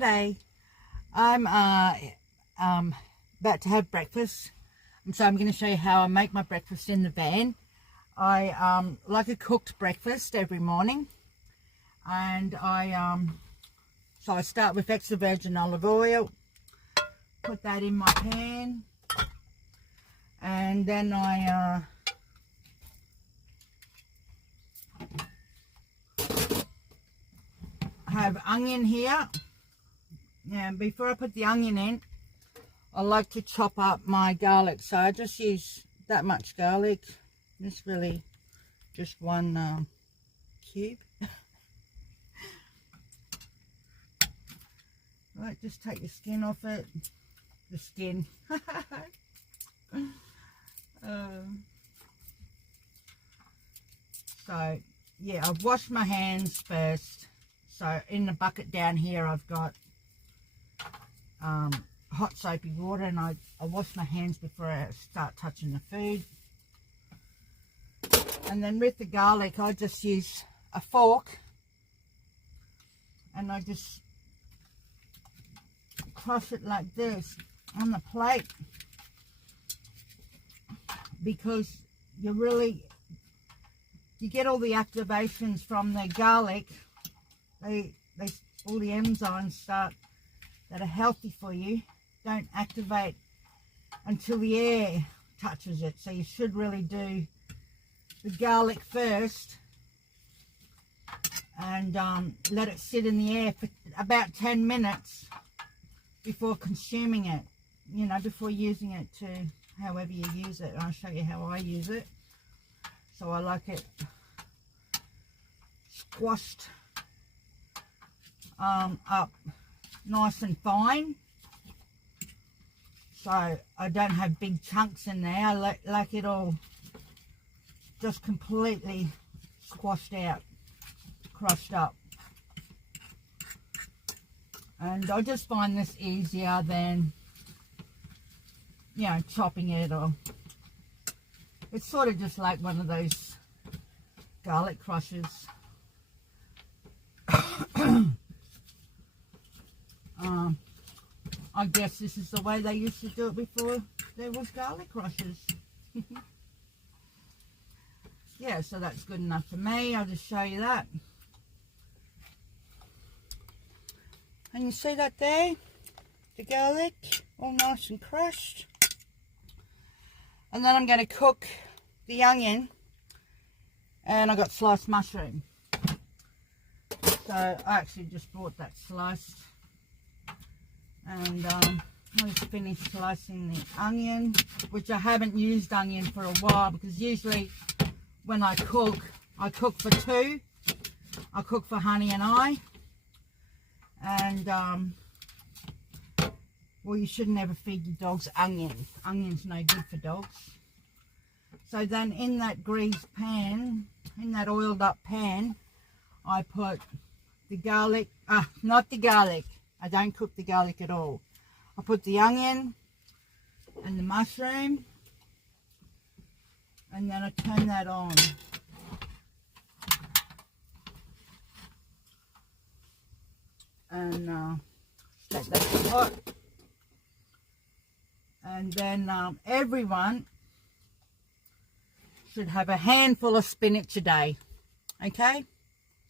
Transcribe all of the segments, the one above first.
G'day. I'm about to have breakfast, and so I'm going to show you how I make my breakfast in the van. I like a cooked breakfast every morning, and so I start with extra virgin olive oil, put that in my pan, and then I have onion here. And before I put the onion in, I like to chop up my garlic, so I just use that much garlic. This really just one cube. Right, just take the skin off it. The skin. So yeah, I've washed my hands first. So in the bucket down here I've got hot soapy water, and I wash my hands before I start touching the food. And then with the garlic I just use a fork, and I just crush it like this on the plate, because you get all the activations from the garlic. All the enzymes that are healthy for you don't activate until the air touches it. So you should really do the garlic first and let it sit in the air for about 10 minutes before consuming it, you know, before using it to however you use it. And I'll show you how I use it. So I like it squashed up nice and fine, so I don't have big chunks in there. I like it all just completely squashed out, crushed up, and I just find this easier than, you know, chopping it, or it's sort of just like one of those garlic crushers. I guess this is the way they used to do it before there was garlic crushers. Yeah, so that's good enough for me. I'll just show you that. And you see that there? The garlic, all nice and crushed. And then I'm going to cook the onion, and I got sliced mushroom. So I actually just bought that sliced, and I just finished slicing the onion, which I haven't used onion for a while, because usually when I cook for two. I cook for Honey and I, and well, you should never feed your dogs onion. Onion's no good for dogs. So then in that greased pan, in that oiled up pan, I put the garlic, not the garlic, I don't cook the garlic at all. I put the onion and the mushroom, and then I turn that on. And let that get hot. And then everyone should have a handful of spinach a day. Okay?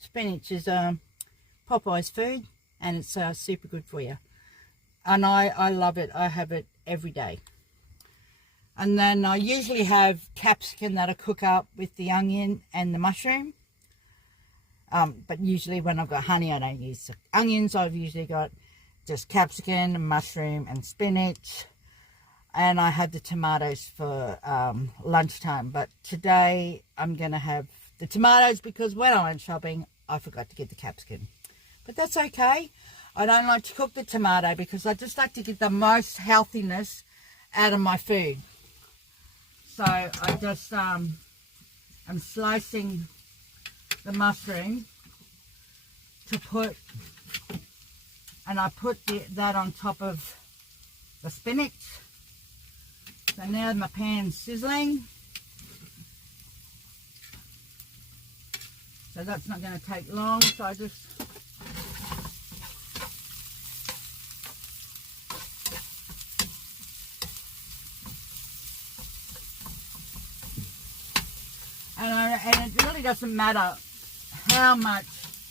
Spinach is Popeye's food, and it's super good for you. And I love it. I have it every day. And then I usually have capsicum that I cook up with the onion and the mushroom. But usually when I've got honey, I don't use onions. I've usually got just capsicum and mushroom and spinach. And I had the tomatoes for lunchtime. But today I'm going to have the tomatoes, because when I went shopping, I forgot to get the capsicum. But that's okay. I don't like to cook the tomato, because I just like to get the most healthiness out of my food. So I just I'm slicing the mushroom to put, and I put that on top of the spinach. So now my pan's sizzling. So that's not going to take long. So I just And it really doesn't matter how much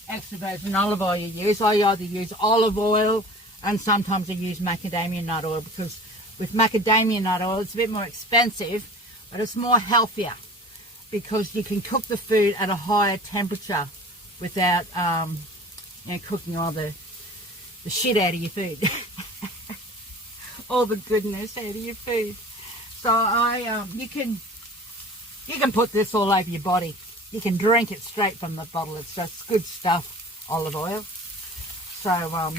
extra virgin olive oil you use. I either use olive oil and sometimes I use macadamia nut oil, because with macadamia nut oil it's a bit more expensive, but it's more healthier because you can cook the food at a higher temperature without cooking all the shit out of your food. All the goodness out of your food. So you can put this all over your body. You can drink it straight from the bottle. It's just good stuff, olive oil. So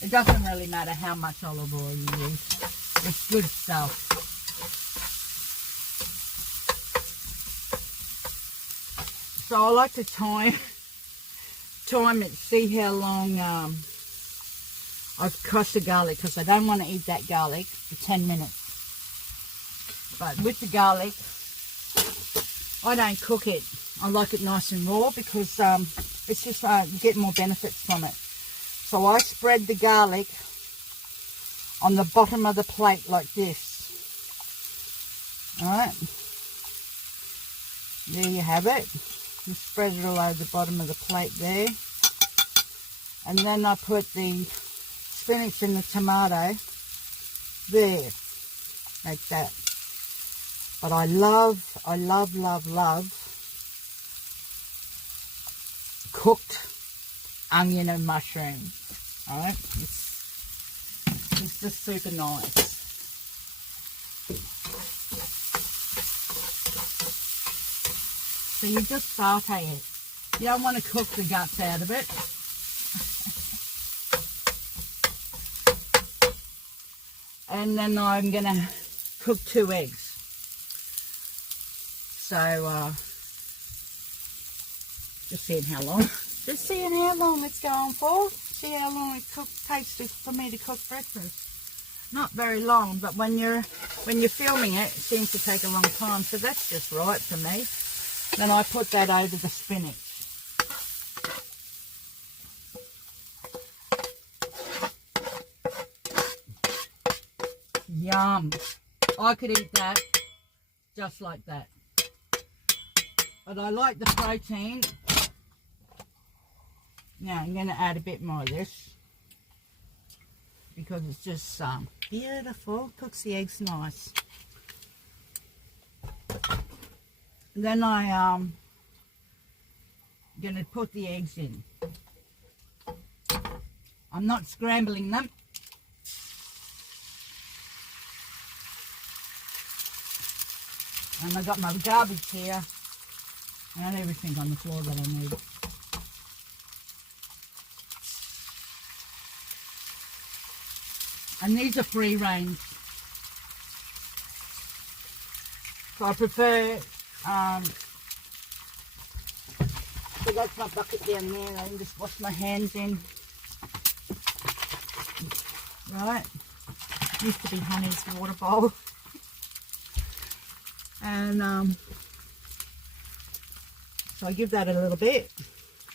it doesn't really matter how much olive oil you use. It's good stuff. So I like to time it, see how long I've crushed the garlic, because I don't want to eat that garlic for 10 minutes. But with the garlic, I don't cook it. I like it nice and raw because it's just you get more benefits from it. So I spread the garlic on the bottom of the plate like this. Alright. There you have it. You spread it all over the bottom of the plate there. And then I put the spinach and the tomato there, like that. But I love cooked onion and mushroom. Alright, it's just super nice. So you just saute it. You don't want to cook the guts out of it. And then I'm going to cook 2 eggs. So, just seeing how long. Just seeing how long it's going for. See how long it takes for me to cook breakfast. Not very long, but when you're filming it, it seems to take a long time. So that's just right for me. Then I put that over the spinach. Yum. I could eat that just like that. But I like the protein. Now I'm going to add a bit more of this, because it's just beautiful. Cooks the eggs nice. And then I'm going to put the eggs in. I'm not scrambling them. And I got my garbage here and everything on the floor that I need. And these are free range. So I prefer, so that's my bucket down there. I can just wash my hands in. Right. Used to be Honey's water bowl. And so I give that a little bit.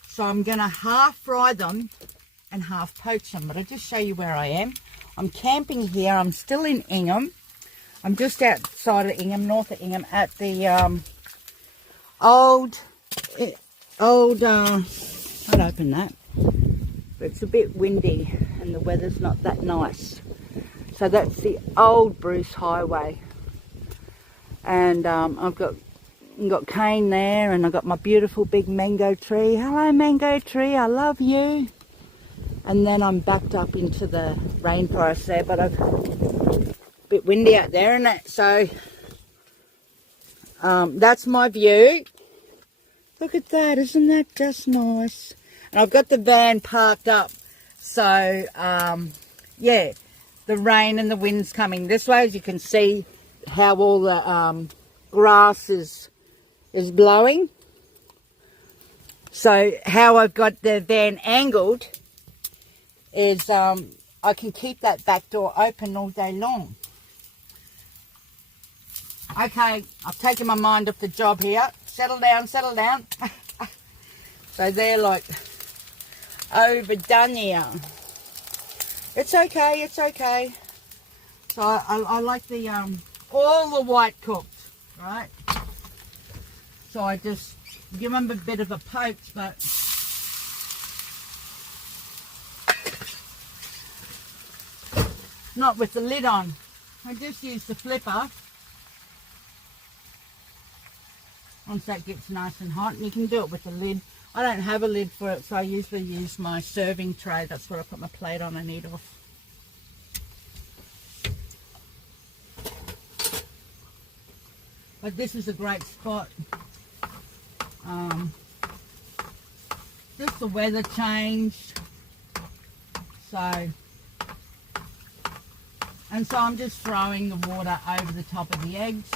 So I'm going to half fry them and half poach them. But I'll just show you where I am. I'm camping here. I'm still in Ingham. I'm just outside of Ingham, north of Ingham, at the old, I'd open that. But it's a bit windy and the weather's not that nice. So that's the old Bruce Highway. And I've got cane there, and I've got my beautiful big mango tree. Hello, mango tree, I love you. And then I'm backed up into the rainforest there, but I've a bit windy out there, isn't it? So that's my view. Look at that, isn't that just nice? And I've got the van parked up, so yeah, the rain and the wind's coming this way. As you can see how all the grass is blowing. So how I've got the van angled is I can keep that back door open all day long. Okay, I've taken my mind off the job here. Settle down, settle down. So they're like overdone here. It's okay, it's okay. So I like the all the white cooked, right? So I just give them a bit of a poke, but not with the lid on. I just use the flipper once that gets nice and hot, and you can do it with the lid. I don't have a lid for it, so I usually use my serving tray. That's what I put my plate on and eat off. But this is a great spot. Just the weather changed, so I'm just throwing the water over the top of the eggs.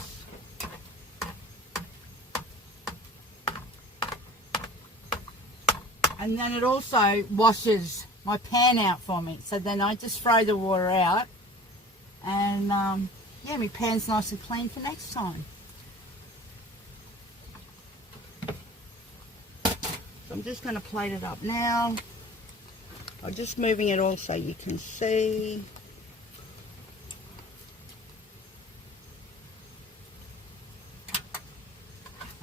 And then it also washes my pan out for me. So then I just throw the water out, and yeah, my pan's nice and clean for next time. So I'm just going to plate it up now. I'm just moving it all so you can see.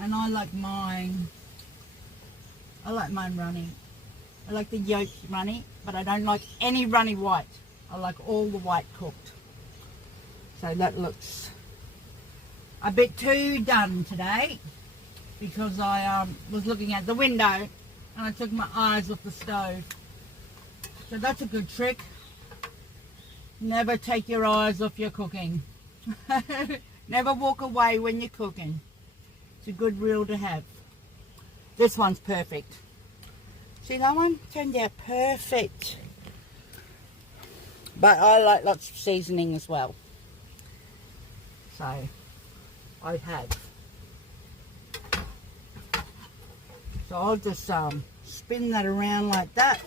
And I like mine runny. I like the yolk runny, but I don't like any runny white. I like all the white cooked. So that looks a bit too done today, because I was looking at the window and I took my eyes off the stove. So that's a good trick. Never take your eyes off your cooking. Never walk away when you're cooking. It's a good rule to have. This one's perfect. See that one? Turned out perfect. But I like lots of seasoning as well. So I have. So I'll just spin that around like that.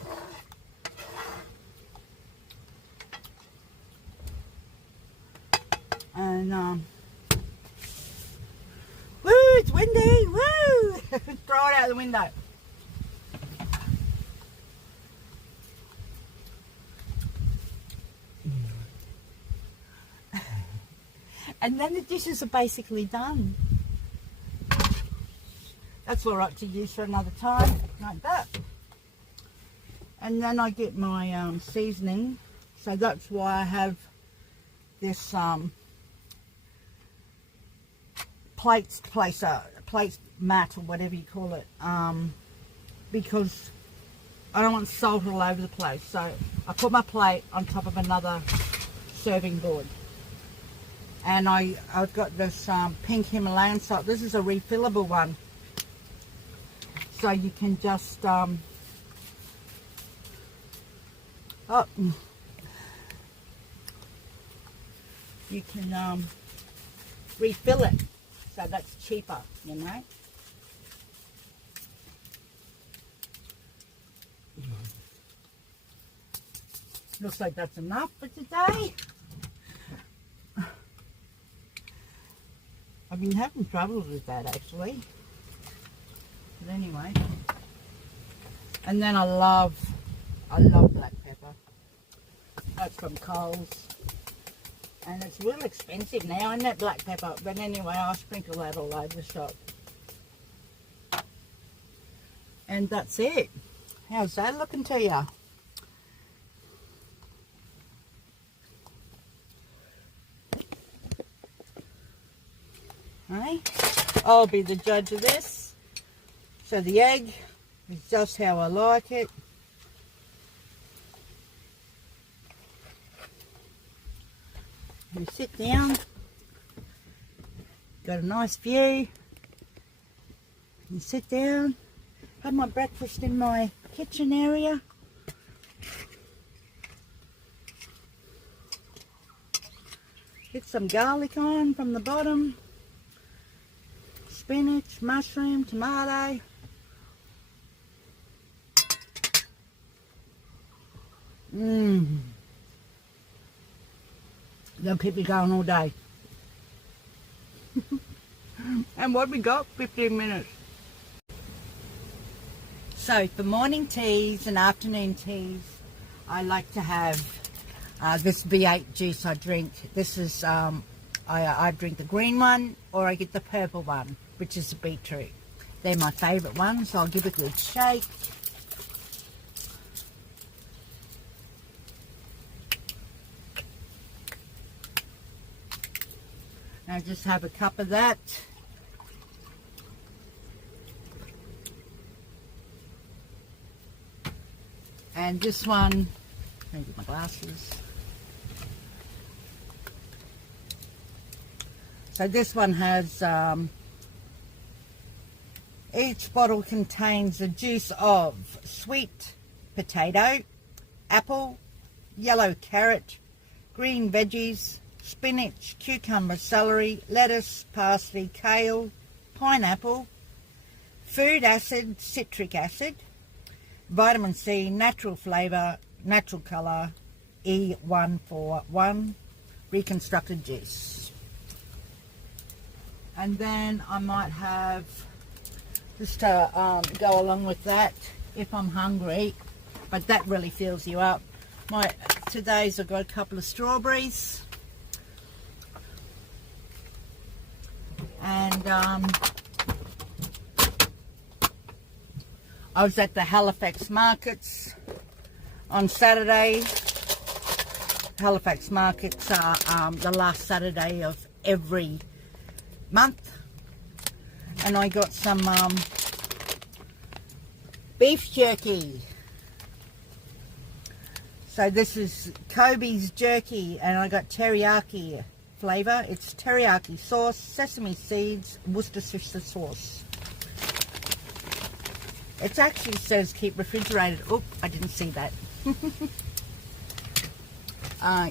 And woo, it's windy, woo! Throw it out the window. And then the dishes are basically done. That's all right to use for another time, like that. And then I get my seasoning. So that's why I have this plate mat, or whatever you call it, because I don't want salt all over the place. So I put my plate on top of another serving board. And I've got this pink Himalayan salt. This is a refillable one. So you can just, you can refill it. So that's cheaper, you know. Looks like that's enough for today. I've been having trouble with that actually. But anyway. And then I love black pepper. That's from Coles. And it's real expensive now, isn't it, black pepper? But anyway, I'll sprinkle that all over the shop. And that's it. How's that looking to you? Hey? I'll be the judge of this. So the egg is just how I like it. You sit down, got a nice view, you sit down, have my breakfast in my kitchen area. Get some garlic on from the bottom, spinach, mushroom, tomato. They'll keep you going all day. And what we got? 15 minutes. So for morning teas and afternoon teas, I like to have this V8 juice I drink. This is I drink the green one, or I get the purple one, which is the beetroot. They're my favourite ones, so I'll give it a good shake. Now just have a cup of that. And this one, let me get my glasses. So this one has, each bottle contains the juice of sweet potato, apple, yellow carrot, green veggies, spinach, cucumber, celery, lettuce, parsley, kale, pineapple, food acid, citric acid, vitamin C, natural flavour, natural colour, E141, reconstructed juice. And then I might have, just to go along with that, if I'm hungry, but that really fills you up. Today's I've got a couple of strawberries. And I was at the Halifax markets on Saturday. Halifax markets are the last Saturday of every month, and I got some beef jerky. So this is Kobe's jerky, and I got teriyaki flavour. It's teriyaki sauce, sesame seeds, Worcestershire sauce. It actually says keep refrigerated. Oh, I didn't see that.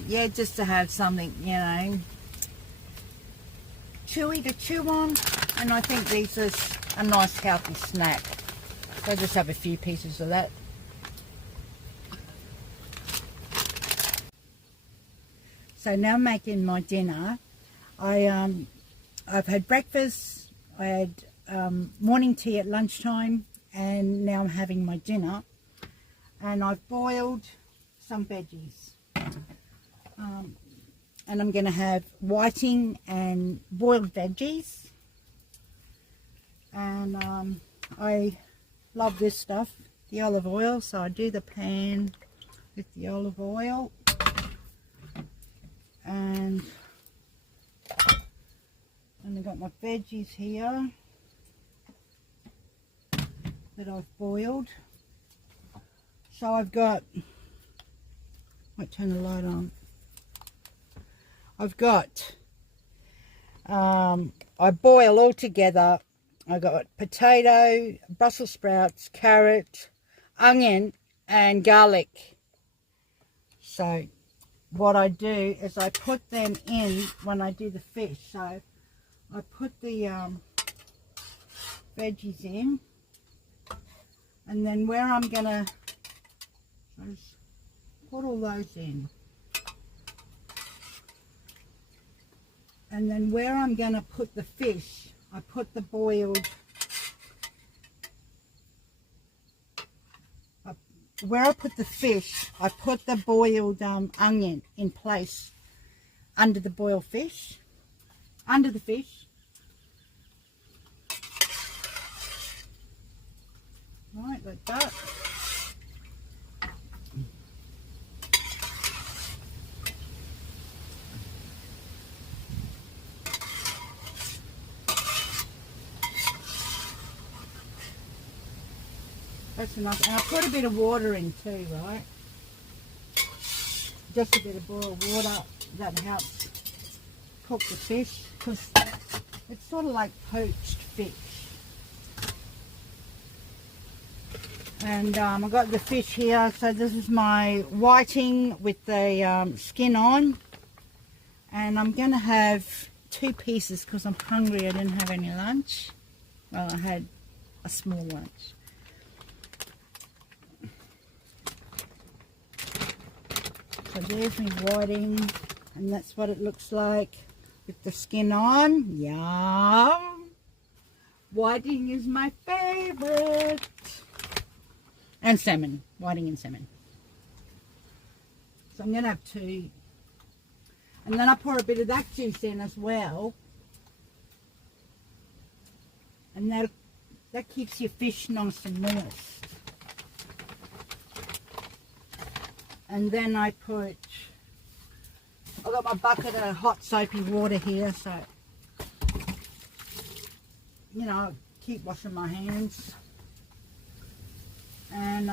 Yeah, just to have something, you know, chewy to chew on, and I think these are a nice healthy snack. So I just have a few pieces of that. So now I'm making my dinner. I've had breakfast, I had morning tea at lunchtime, and now I'm having my dinner. And I've boiled some veggies. And I'm going to have whiting and boiled veggies. And I love this stuff, the olive oil. So I do the pan with the olive oil. And I've got my veggies here that I've boiled. So I've got, might turn the light on. I've got, I boil all together. I got potato, Brussels sprouts, carrot, onion, and garlic. So what I do is I put them in when I do the fish. So I put the veggies in, and then where I'm gonna put all those in. And then where I'm going to put the fish, I put the boiled, where I put the fish, I put the boiled onion in place under the boiled fish, under the fish. Right, like that. That's enough. And I'll put a bit of water in too, right? Just a bit of boiled water. That helps cook the fish, because it's sort of like poached fish. And I've got the fish here. So this is my whiting with the skin on. And I'm going to have 2 pieces because I'm hungry. I didn't have any lunch. Well, I had a small lunch. So there's my whiting, and that's what it looks like with the skin on. Yum! Whiting is my favourite. And salmon. Whiting and salmon. So I'm going to have 2. And then I pour a bit of that juice in as well. And that keeps your fish nice and moist. And then I've got my bucket of hot soapy water here, so, you know, I keep washing my hands. And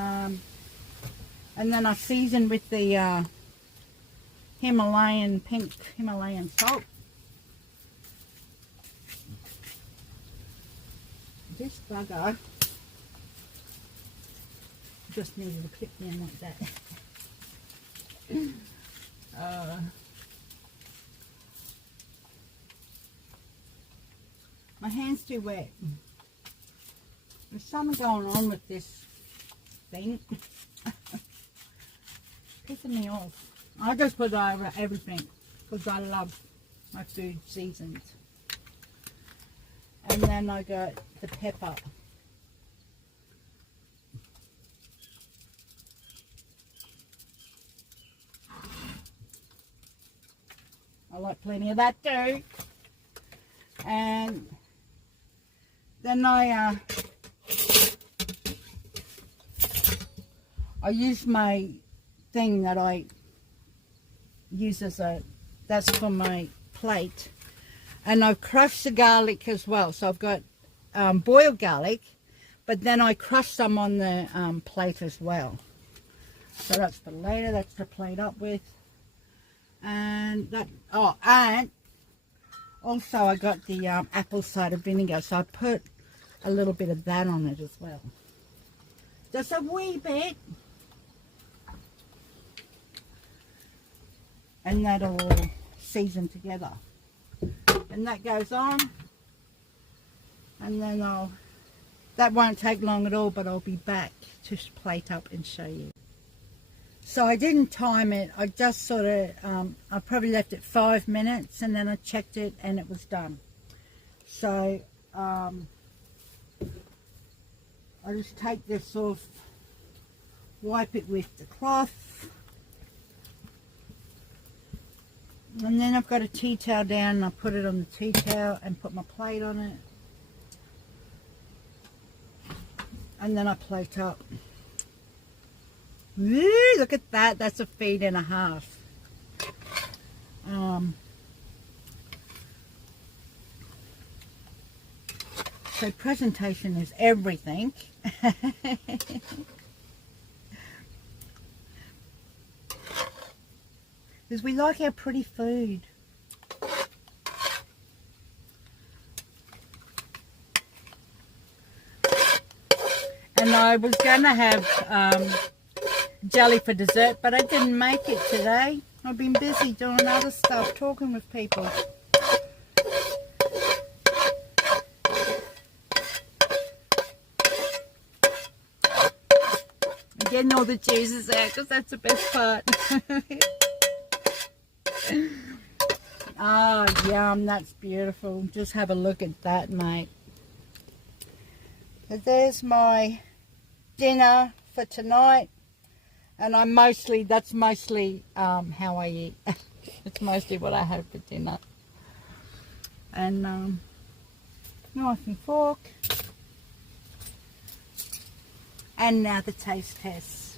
then I season with the pink Himalayan salt. This bugger just needed to clip me in like that. My hand's too wet. There's something going on with this thing. Pissing me off. I just put it over everything because I love my food seasoned. And then I got the pepper. I like plenty of that too. And then I use my thing that I use that's for my plate. And I've crushed the garlic as well. So I've got boiled garlic, but then I crushed some on the plate as well. So that's for later. That's to plate up with. And that, and also I got the apple cider vinegar. So I put a little bit of that on it as well. Just a wee bit. And that'll all season together. And that goes on. And then that won't take long at all, but I'll be back to plate up and show you. So I didn't time it. I just sort of, I probably left it 5 minutes and then I checked it and it was done. So I just take this off, wipe it with the cloth. And then I've got a tea towel down and I put it on the tea towel and put my plate on it. And then I plate up. Woo, look at that. That's a feed and a half. So presentation is everything. Because we like our pretty food. And I was going to have jelly for dessert, but I didn't make it today. I've been busy doing other stuff, talking with people. I'm getting all the juices out because that's the best part. Oh, yum, that's beautiful. Just have a look at that, mate. So there's my dinner for tonight. And that's mostly how I eat. It's mostly what I have for dinner. And knife and fork. And now the taste test.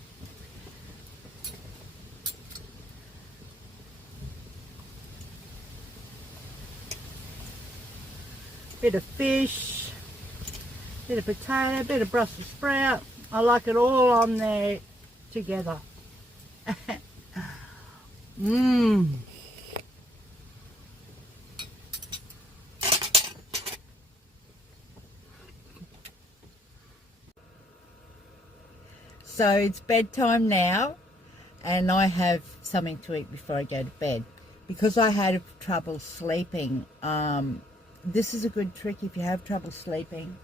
Bit of fish, bit of potato, bit of Brussels sprout. I like it all on there together. Mmm. So it's bedtime now and I have something to eat before I go to bed. Because I had trouble sleeping, this is a good trick if you have trouble sleeping.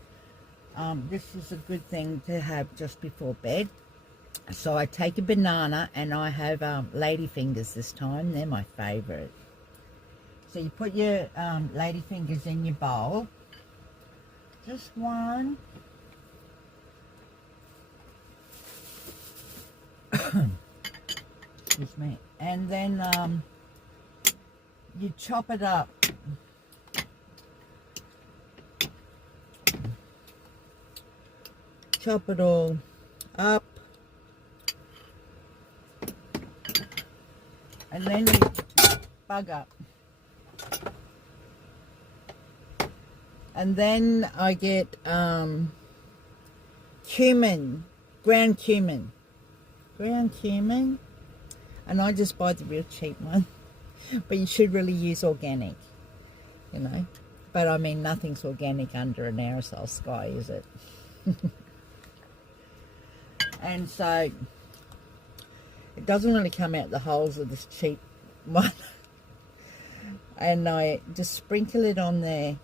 This is a good thing to have just before bed. So I take a banana and I have lady fingers this time. They're my favourite. So you put your lady fingers in your bowl. Just one. Excuse me. And then you chop it up. Chop it all up. And then you bug up. And then I get cumin, ground cumin. And I just buy the real cheap one. But you should really use organic, you know. But I mean, nothing's organic under an aerosol sky, is it? And so it doesn't really come out the holes of this cheap one. And I just sprinkle it on there.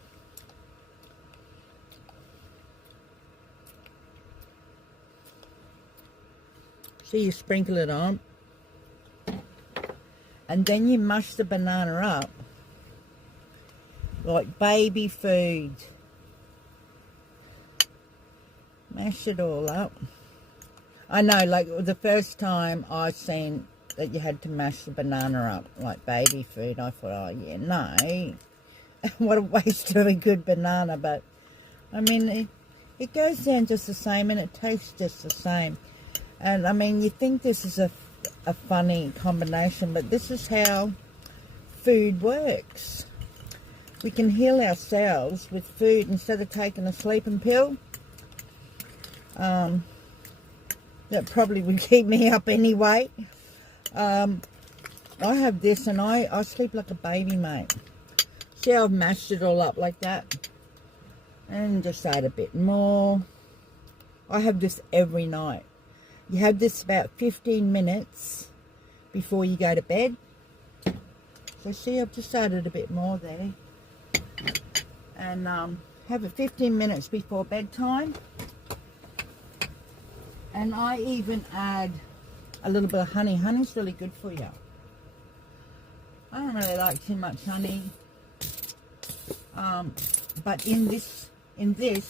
So you sprinkle it on. And then you mush the banana up like baby food. Mash it all up. I know, like the first time I seen that you had to mash the banana up like baby food, I thought, oh yeah, no. What a waste of a good banana. But, I mean, it goes down just the same and it tastes just the same. And, I mean, you think this is a funny combination, but this is how food works. We can heal ourselves with food instead of taking a sleeping pill. That probably would keep me up anyway. I have this and I sleep like a baby, mate. See how I've mashed it all up like that? And just add a bit more. I have this every night. You have this about 15 minutes before you go to bed. So see, I've just added a bit more there. And have it 15 minutes before bedtime. And I even add a little bit of honey. Honey's really good for you. I don't really like too much honey. But in this meal,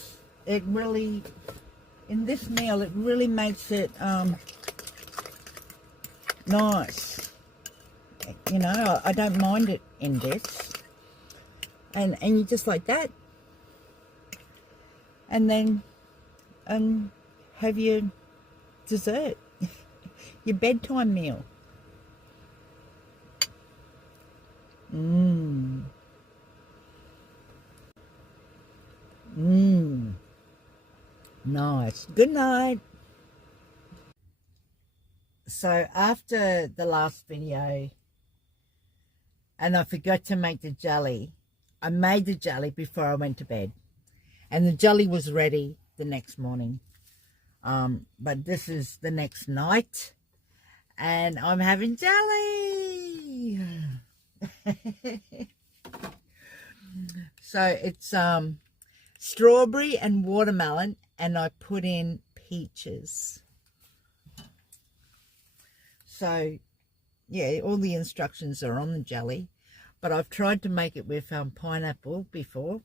it really makes it nice. You know, I don't mind it in this. And you just like that. And then have your dessert, your bedtime meal. Nice. Good night. So after the last video, and I forgot to make the jelly, I made the jelly before I went to bed. And the jelly was ready the next morning. But this is the next night. And I'm having jelly. So it's strawberry and watermelon. And I put in peaches. So, yeah, all the instructions are on the jelly. But I've tried to make it with pineapple before.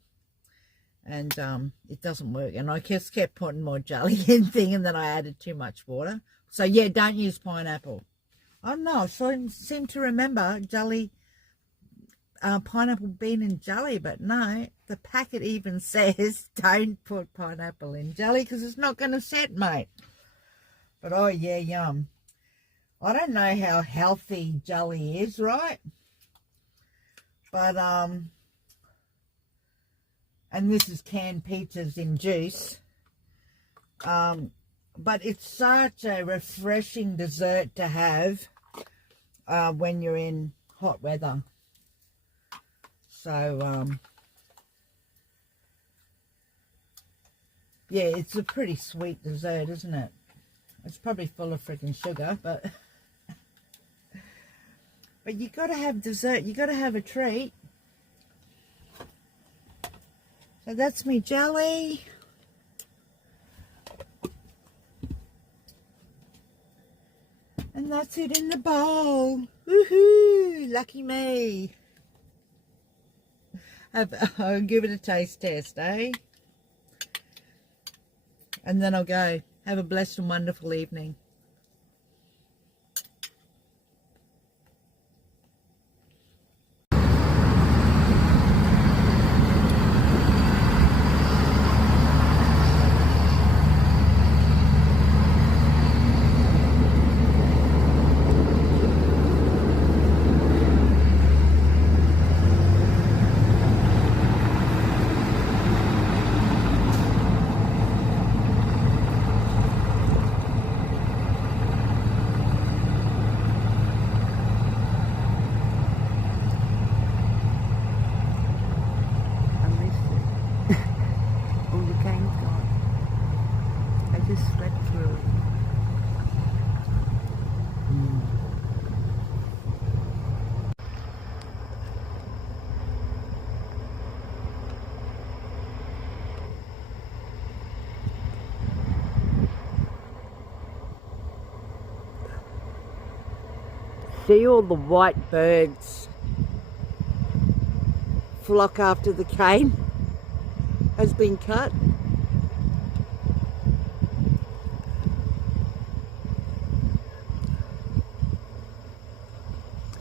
And it doesn't work. And I just kept putting more jelly in thing, and then I added too much water. So, yeah, don't use pineapple. I don't know. I seem to remember jelly, pineapple being in jelly. But no, the packet even says don't put pineapple in jelly because it's not going to set, mate. But, oh, yeah, yum. I don't know how healthy jelly is, right? But, and this is canned peaches in juice. But it's such a refreshing dessert to have when you're in hot weather. So, yeah, it's a pretty sweet dessert, isn't it? It's probably full of freaking sugar, but but you got to have dessert. You got to have a treat. So that's me jelly. And that's it in the bowl. Woohoo! Lucky me. I'll give it a taste test, eh? And then I'll go. Have a blessed and wonderful evening. see all the white birds flock after the cane has been cut.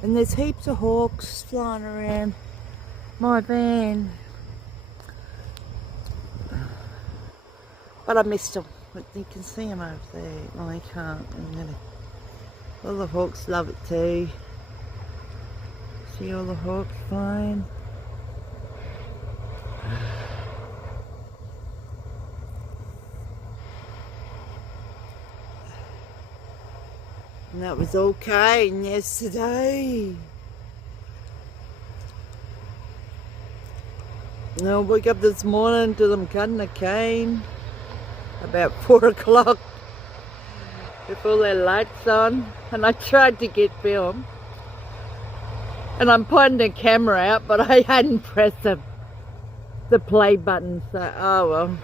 And there's heaps of hawks flying around my van. But I missed them. But you can see them over there. Well, I can't. All the hawks love it too. See all the hawks flying. And that was all cane yesterday. And I woke up this morning to them cutting a cane about 4 o'clock with all their lights on, and I tried to get film. And I'm pointing the camera out, but I hadn't pressed the play button, so oh well.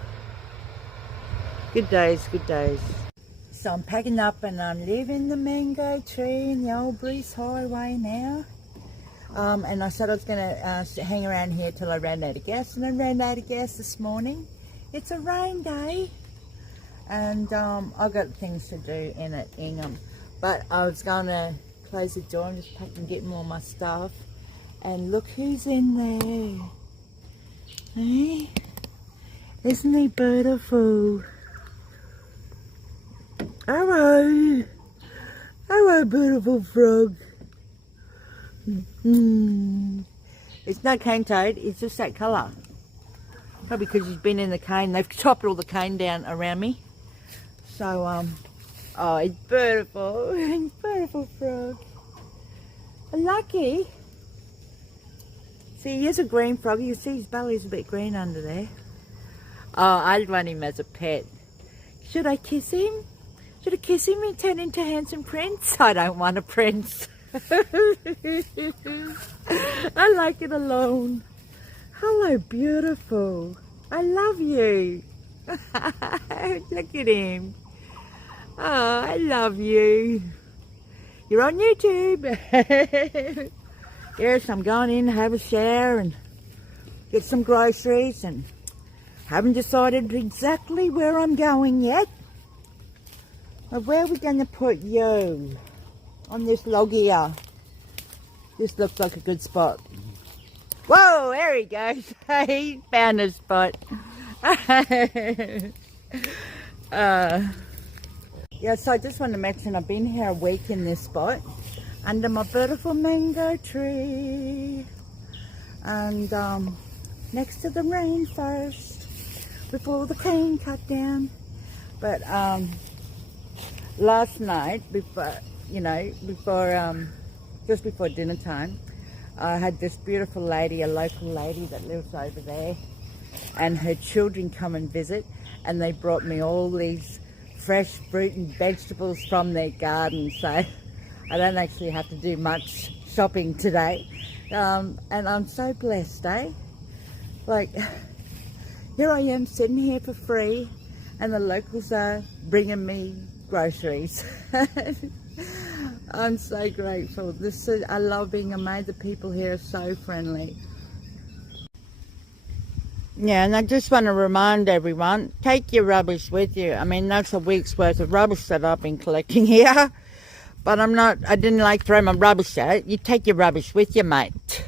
Good days, good days. So I'm packing up and I'm leaving the mango tree in the old Bruce Highway now. And I said I was going to hang around here till I ran out of gas, and I ran out of gas this morning. It's a rain day, and I've got things to do in at Ingham. But I was going to close the door and just pack and get all my stuff. And look who's in there. Hey? Isn't he beautiful? Hello. Hello, beautiful frog. It's no cane toad, it's just that colour. Probably because he's been in the cane. They've chopped all the cane down around me. So, oh, it's beautiful. It's beautiful frog. Lucky. See, here's a green frog. You see his belly's a bit green under there. Oh, I'd want him as a pet. Should I kiss him? Should I kiss him and turn into handsome prince? I don't want a prince. I like it alone. Hello, beautiful. I love you. Look at him. Oh, I love you. You're on YouTube. Yes, I'm going in to have a shower and get some groceries, and haven't decided exactly where I'm going yet. Now, where are we going to put you? On this log here. This looks like a good spot. Whoa, there he goes. He found a spot. Yeah, so I just want to mention I've been here a week in this spot under my beautiful mango tree, and next to the rainforest with all the cane cut down. But last night, before just before dinner time, I had this beautiful lady, a local lady that lives over there, and her children come and visit, and they brought me all these fresh fruit and vegetables from their garden, so I don't actually have to do much shopping today. And I'm so blessed, eh? Like, here I am sitting here for free, and the locals are bringing me groceries. I'm so grateful. I love being amazed. The people here are so friendly. Yeah, and I just want to remind everyone, take your rubbish with you. I mean, that's a week's worth of rubbish that I've been collecting here. But I didn't like throwing my rubbish out. You take your rubbish with you, mate.